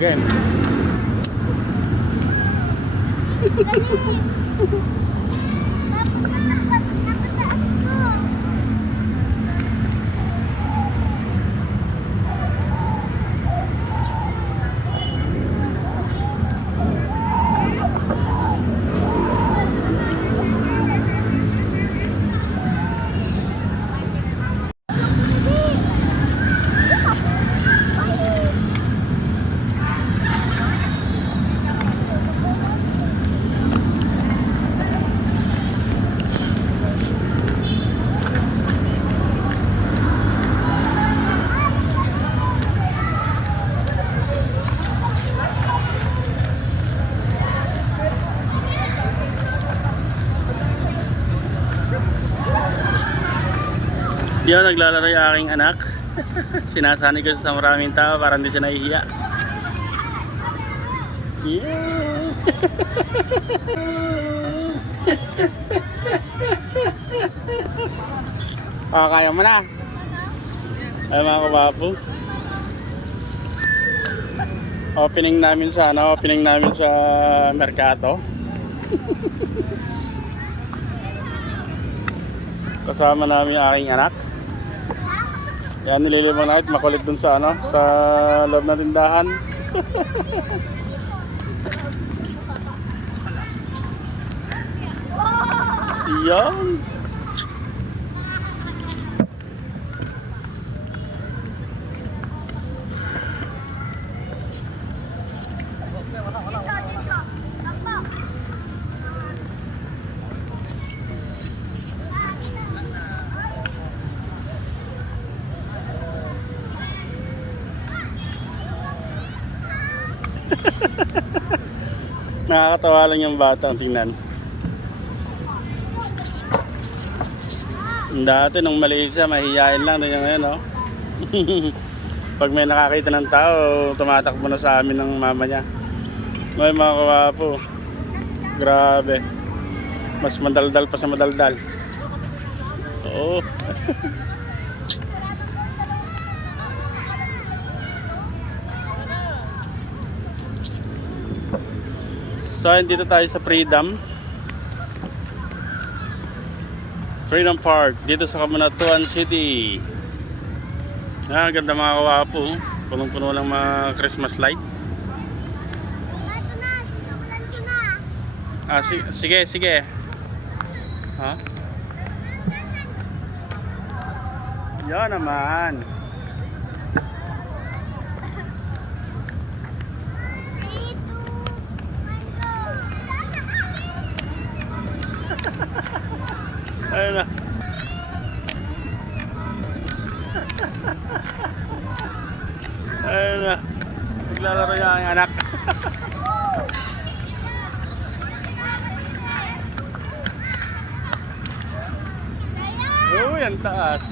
Game. Yun, naglalaro yung aking anak. Sinasanay ko sa maraming tao para hindi siya nahihiya. Yeah. Kaya mo na. Ay mga kabapo. Opening namin sa Mercato. Kasama namin yung aking anak. Yan, nililibang na ito, makulit dun sa sa loob ng tindahan. Yan. Nakakatawa lang yung batang tingnan. Dati nung maliit siya, mahihayin lang. Tingnan ngayon, no? Pag may nakakita ng tao, tumatakbo na sa amin ng mama niya. May mga kawapo. Grabe. Mas madaldal pa sa madaldal. Oo. So, dito tayo sa Freedom Park, dito sa Cabanatuan City. Ganda mga kawapo. Punong-puno lang mga Christmas light. Sige. Ha? Yan naman. Ayun na. Ayun na. Naglalaro niya ang anak. Oh, yan taas.